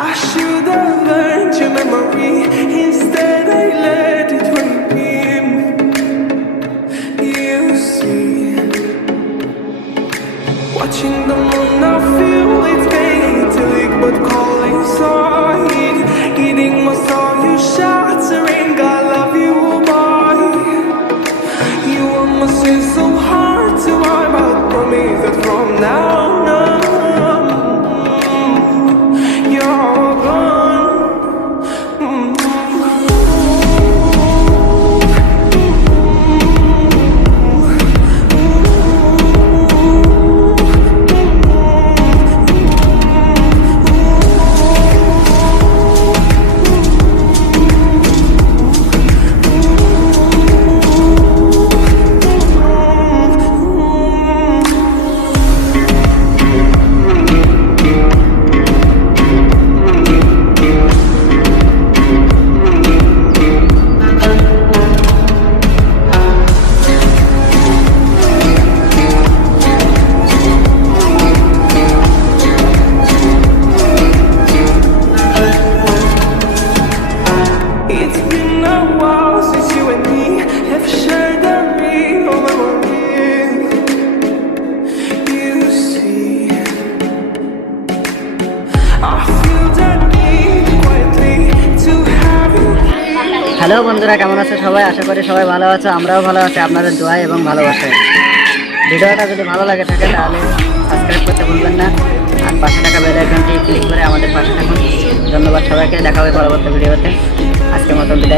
I should have learned your memory. Instead, I let it rape me. You see, watching the moon, I feel it's painting, but calling side, eating most of your shattering. I love you, boy. You almost seem so hard to wipe out. Promise that from now on, you're gone. It's been a while since you and me have shared a real memory. You see, I feel that need quietly to have you. Hello বন্ধুরা, কেমন আছে সবাই? আশা করি সবাই ভালো আছে, আমরাও ভালো আছি আপনাদের দোয়ায় এবং ভালোবাসায়। ভিডিওটা যদি ভালো লাগে থাকে তাহলে সাবস্ক্রাইব করতে ভুলবেন না, আর পাশে থাকা বেল আইকনটি ক্লিক করে আমাদের পাশে থাকুন। ধন্যবাদ সবাইকে, দেখা হবে পরবর্তী ভিডিওতে। আজকের মতো বিদায়।